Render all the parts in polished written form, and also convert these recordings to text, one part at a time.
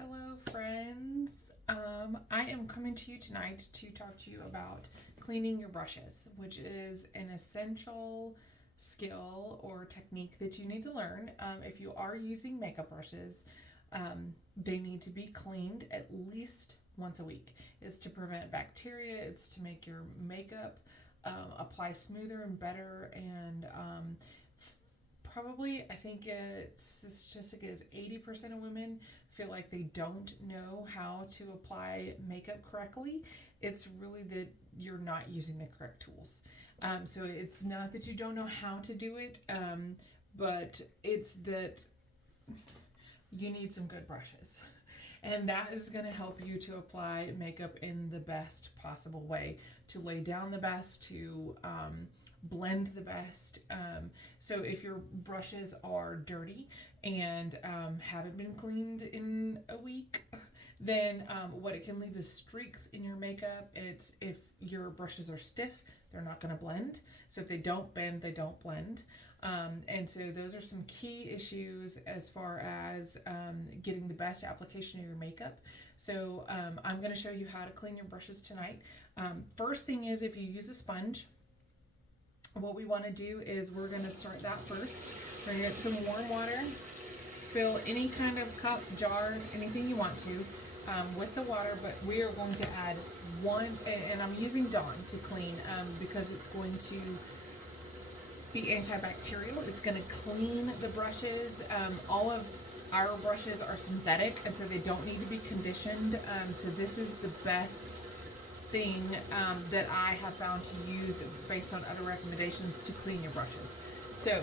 Hello, friends. I am coming to you tonight to talk to you about cleaning your brushes, which is an essential skill or technique that you need to learn. If you are using makeup brushes, they need to be cleaned at least once a week. It's to prevent bacteria, it's to make your makeup apply smoother and better, and probably I think the statistic is 80% of women feel like they don't know how to apply makeup correctly. It's really that you're not using the correct tools. So it's not that you don't know how to do it, but it's that you need some good brushes. And that is going to help you to apply makeup in the best possible way, to lay down the best, to blend the best. So if your brushes are dirty and haven't been cleaned in a week, then what it can leave is streaks in your makeup. It's if your brushes are stiff, they're not going to blend. So if they don't bend, they don't blend. And so those are some key issues as far as getting the best application of your makeup. So I'm going to show you how to clean your brushes tonight. First thing is, if you use a sponge, what we want to do is we're going to start that first. We're going to get some warm water, fill any kind of cup, jar, anything you want to with the water, but we are going to add one, and I'm using Dawn to clean because it's going to be antibacterial. It's going to clean the brushes. All of our brushes are synthetic, and so they don't need to be conditioned. So this is the best thing that I have found to use based on other recommendations to clean your brushes. So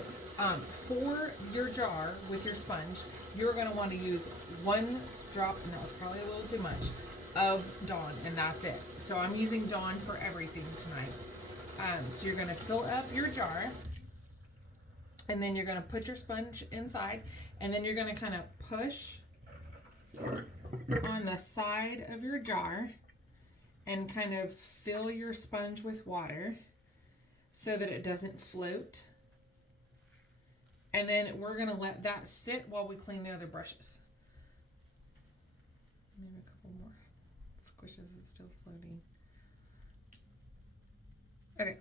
for your jar with your sponge, you're going to want to use one drop, and that was probably a little too much, of Dawn, and that's it. So I'm using Dawn for everything tonight. So you're going to fill up your jar, and then you're going to put your sponge inside, and then you're going to kind of push on the side of your jar and kind of fill your sponge with water so that it doesn't float. And then we're going to let that sit while we clean the other brushes. Maybe a couple more squishes, it's still floating. Okay.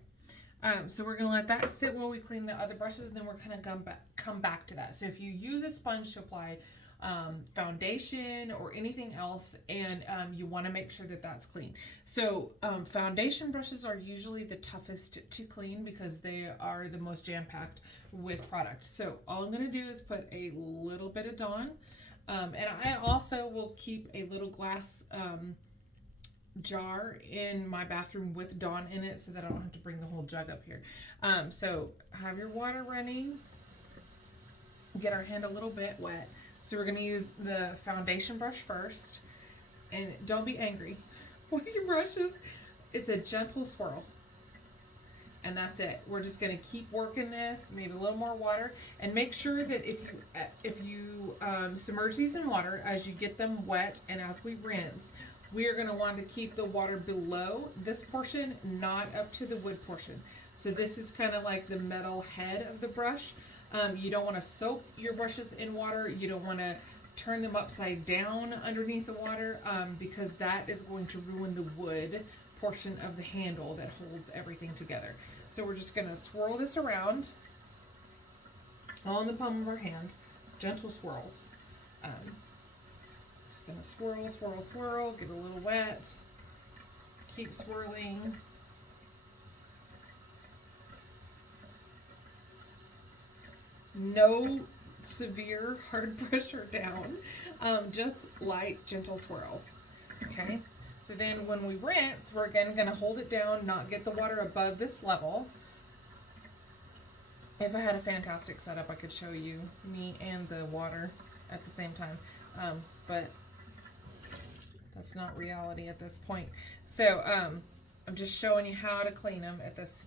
So we're going to let that sit while we clean the other brushes, and then we're going to come back to that. So if you use a sponge to apply foundation or anything else, and you want to make sure that that's clean. So foundation brushes are usually the toughest to clean because they are the most jam-packed with product. So all I'm going to do is put a little bit of Dawn, and I also will keep a little glass jar in my bathroom with Dawn in it so that I don't have to bring the whole jug up here. So have your water running. Get our hand a little bit wet. So we're going to use the foundation brush first. And don't be angry with your brushes. It's a gentle swirl. And that's it. We're just going to keep working this, maybe a little more water. And make sure that if you submerge these in water, as you get them wet and as we rinse, we are going to want to keep the water below this portion, not up to the wood portion. So this is kind of like the metal head of the brush. You don't want to soak your brushes in water. You don't want to turn them upside down underneath the water because that is going to ruin the wood portion of the handle that holds everything together. So we're just going to swirl this around on the palm of our hand, gentle swirls. Just going to swirl, swirl, swirl, get a little wet, keep swirling. No severe hard pressure down, just light, gentle swirls. Okay, so then when we rinse, we're again going to hold it down, not get the water above this level. If I had a fantastic setup, I could show you me and the water at the same time, but that's not reality at this point. So I'm just showing you how to clean them at this.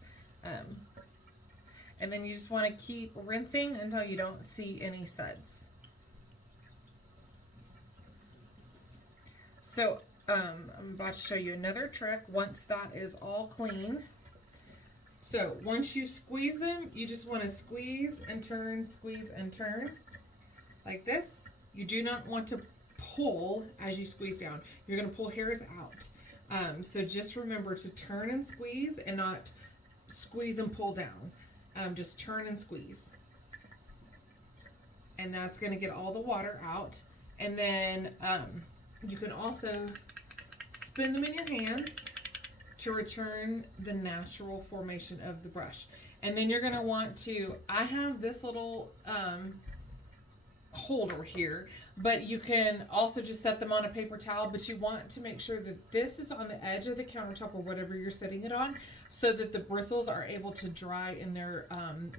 And then you just want to keep rinsing until you don't see any suds. So I'm about to show you another trick once that is all clean. So once you squeeze them, you just want to squeeze and turn like this. You do not want to pull as you squeeze down. You're going to pull hairs out. So just remember to turn and squeeze and not squeeze and pull down. Just turn and squeeze. And that's going to get all the water out. And then you can also spin them in your hands to return the natural formation of the brush. And then you're going to want to, I have this little holder here, but you can also just set them on a paper towel, but you want to make sure that this is on the edge of the countertop or whatever you're setting it on, so that the bristles are able to dry in their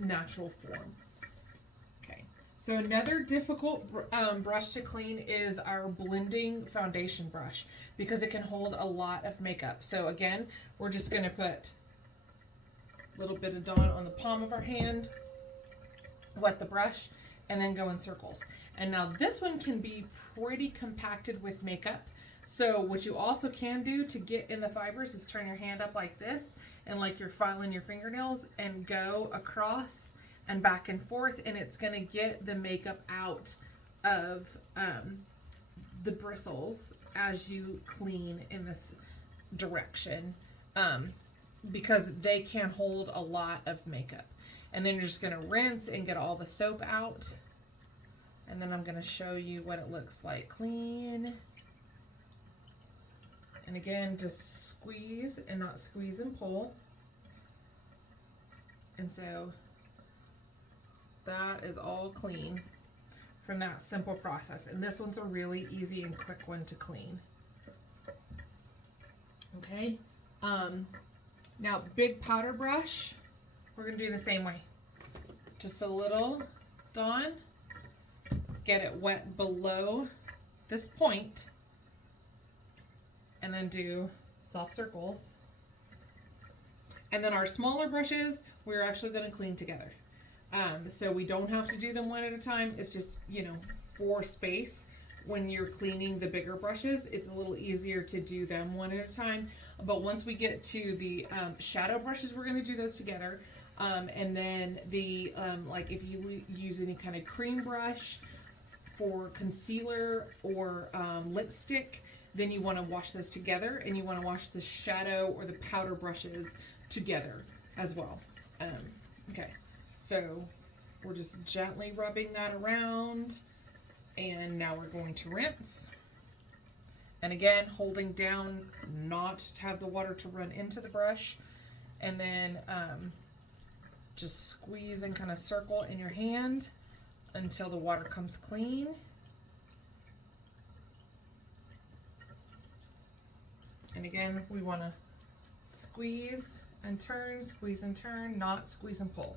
natural form. Okay, so another difficult brush to clean is our blending foundation brush, because it can hold a lot of makeup. So again, we're just going to put a little bit of Dawn on the palm of our hand, wet the brush, and then go in circles. And now this one can be pretty compacted with makeup. So what you also can do to get in the fibers is turn your hand up like this, and like you're filing your fingernails, and go across and back and forth, and it's going to get the makeup out of the bristles as you clean in this direction, because they can hold a lot of makeup. And then you're just going to rinse and get all the soap out. And then I'm going to show you what it looks like clean. And again, just squeeze and not squeeze and pull. And so that is all clean from that simple process. And this one's a really easy and quick one to clean. Okay. Now, big powder brush, we're going to do the same way. Just a little Dawn. Get it wet below this point, and then do soft circles. And then our smaller brushes, we're actually going to clean together. So we don't have to do them one at a time. It's just, you know, for space. When you're cleaning the bigger brushes, it's a little easier to do them one at a time. But once we get to the shadow brushes, we're going to do those together. And then the, like if you use any kind of cream brush for concealer or lipstick, then you want to wash those together, and you want to wash the shadow or the powder brushes together as well. Okay, so we're just gently rubbing that around, and now we're going to rinse. And again, holding down not to have the water to run into the brush, and then just squeeze and kind of circle in your hand until the water comes clean. And again, we want to squeeze and turn, not squeeze and pull.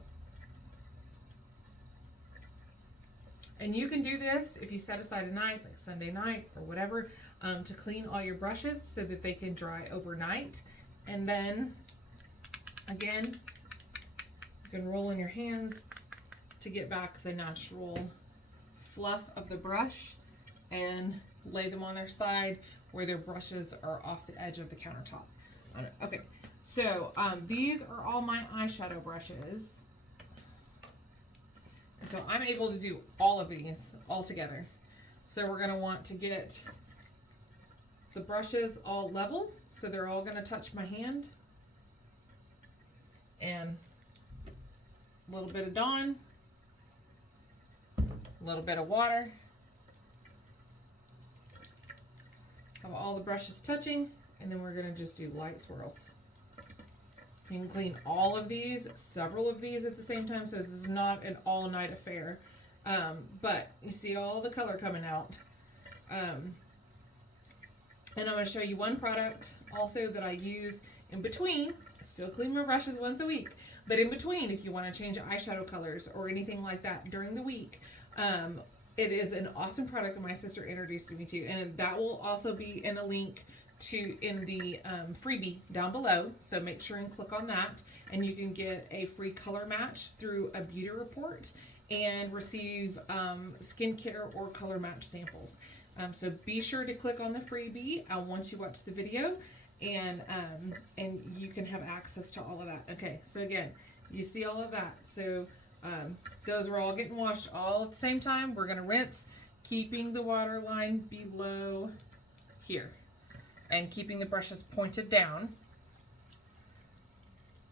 And you can do this if you set aside a night, like Sunday night or whatever, to clean all your brushes so that they can dry overnight. And then, again, you can roll in your hands to get back the natural fluff of the brush, and lay them on their side where their brushes are off the edge of the countertop. Okay, so these are all my eyeshadow brushes. And so I'm able to do all of these all together. So we're gonna want to get the brushes all level, so they're all gonna touch my hand. And a little bit of Dawn, a little bit of water. Have all the brushes touching, and then we're going to just do light swirls. You can clean all of these, several of these at the same time, so this is not an all-night affair. But you see all the color coming out. And I'm going to show you one product also that I use in between. I still clean my brushes once a week, but in between, if you want to change eyeshadow colors or anything like that during the week, it is an awesome product that my sister introduced me to, and that will also be in a link to in the freebie down below. So make sure and click on that, and you can get a free color match through a beauty report and receive skincare or color match samples. So be sure to click on the freebie once you watch the video, and you can have access to all of that. Okay, so again, you see all of that. So those are all getting washed all at the same time. We're going to rinse keeping the water line below here and keeping the brushes pointed down.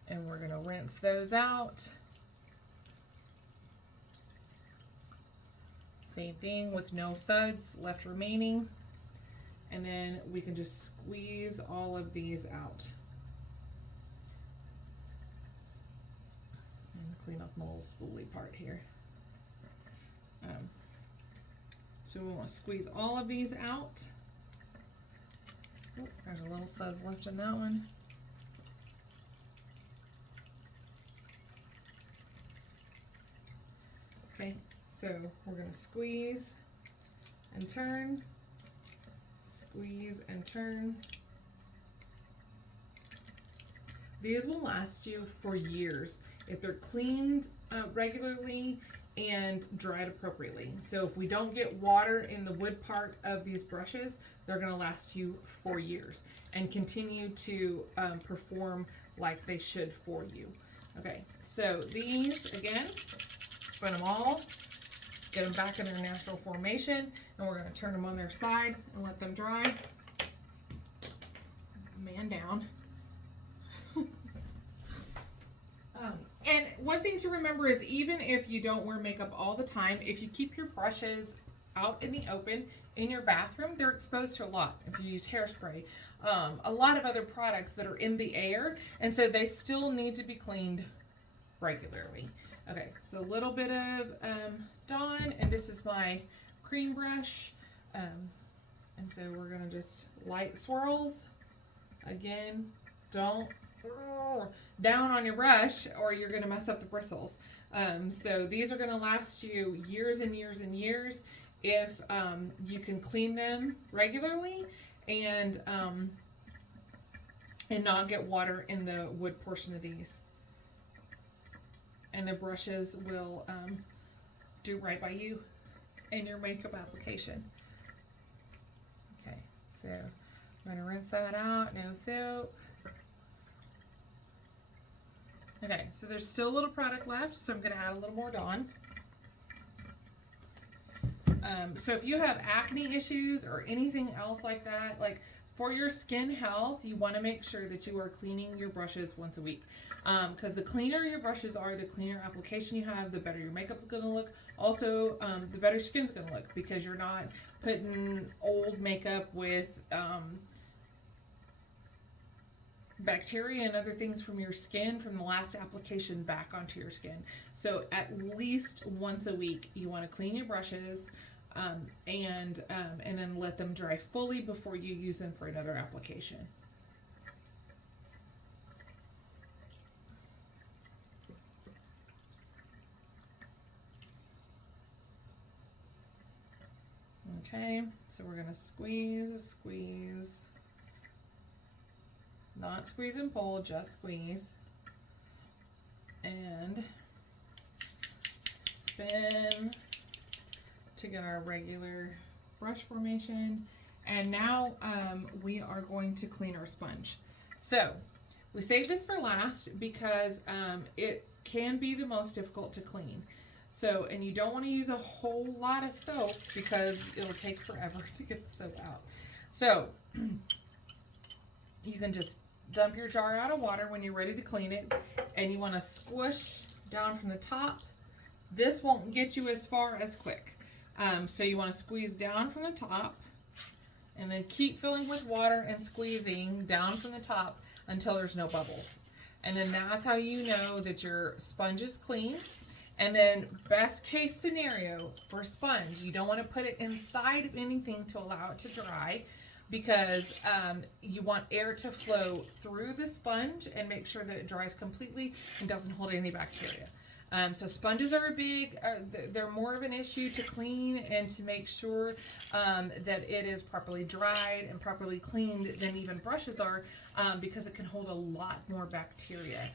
And we're going to rinse those out. Same thing with no suds left remaining. And then we can just squeeze all of these out. And clean off my little spoolie part here. So we want to squeeze all of these out. Oh, there's a little suds left in that one. Okay, so we're going to squeeze and turn, squeeze and turn. These will last you for years if they're cleaned regularly and dried appropriately. So if we don't get water in the wood part of these brushes, they're going to last you for years and continue to perform like they should for you. Okay, so these again, spin them all, get them back in their natural formation, and we're going to turn them on their side and let them dry. Man down. And one thing to remember is even if you don't wear makeup all the time, if you keep your brushes out in the open in your bathroom, they're exposed to a lot. If you use hairspray, a lot of other products that are in the air, and so they still need to be cleaned regularly. Okay, so a little bit of Dawn, and this is my cream brush, and so we're going to just light swirls. Again, don't down on your brush or you're going to mess up the bristles. So these are going to last you years and years and years if you can clean them regularly and not get water in the wood portion of these. And the brushes will do right by you and your makeup application. Okay, so I'm going to rinse that out, no soap. Okay, so there's still a little product left, so I'm going to add a little more Dawn. So if you have acne issues or anything else like that, like for your skin health, you want to make sure that you are cleaning your brushes once a week. Because the cleaner your brushes are, the cleaner application you have, the better your makeup is going to look. Also, the better your skin's going to look because you're not putting old makeup with bacteria and other things from your skin from the last application back onto your skin. So at least once a week you want to clean your brushes and then let them dry fully before you use them for another application. Okay, so we're going to squeeze. Not squeeze and pull, just squeeze. And spin to get our regular brush formation. And now we are going to clean our sponge. So we saved this for last because it can be the most difficult to clean. So, and you don't want to use a whole lot of soap because it'll take forever to get the soap out. So you can just dump your jar out of water when you're ready to clean it, and you want to squish down from the top. This won't get you as far as quick. So you want to squeeze down from the top and then keep filling with water and squeezing down from the top until there's no bubbles. And then that's how you know that your sponge is clean. And then best case scenario for sponge, you don't want to put it inside of anything to allow it to dry because you want air to flow through the sponge and make sure that it dries completely and doesn't hold any bacteria. So sponges are they're more of an issue to clean and to make sure that it is properly dried and properly cleaned than even brushes are because it can hold a lot more bacteria.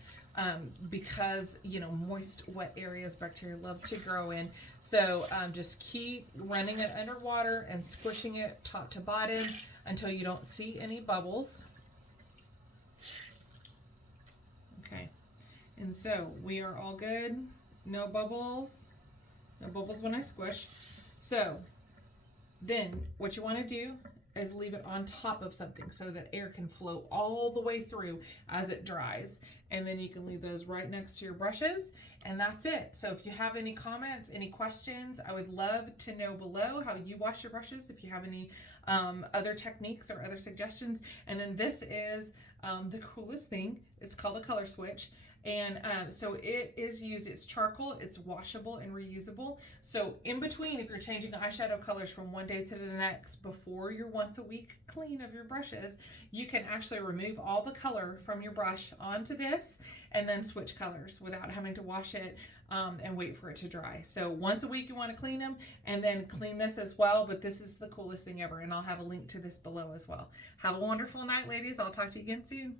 Because, you know, moist, wet areas, bacteria love to grow in. So just keep running it underwater and squishing it top to bottom until you don't see any bubbles. Okay, and so we are all good. No bubbles. No bubbles when I squish. So Then what you want to do is leave it on top of something so that air can flow all the way through as it dries. And then you can leave those right next to your brushes, and that's it. So if you have any comments, any questions, I would love to know below how you wash your brushes, if you have any other techniques or other suggestions. And then this is the coolest thing. It's called a color switch. And so it is used, it's charcoal, it's washable and reusable. So in between, if you're changing eyeshadow colors from one day to the next before your once a week clean of your brushes, you can actually remove all the color from your brush onto this and then switch colors without having to wash it and wait for it to dry. So once a week you want to clean them, and then clean this as well, but this is the coolest thing ever, and I'll have a link to this below as well. Have a wonderful night, ladies. I'll talk to you again soon.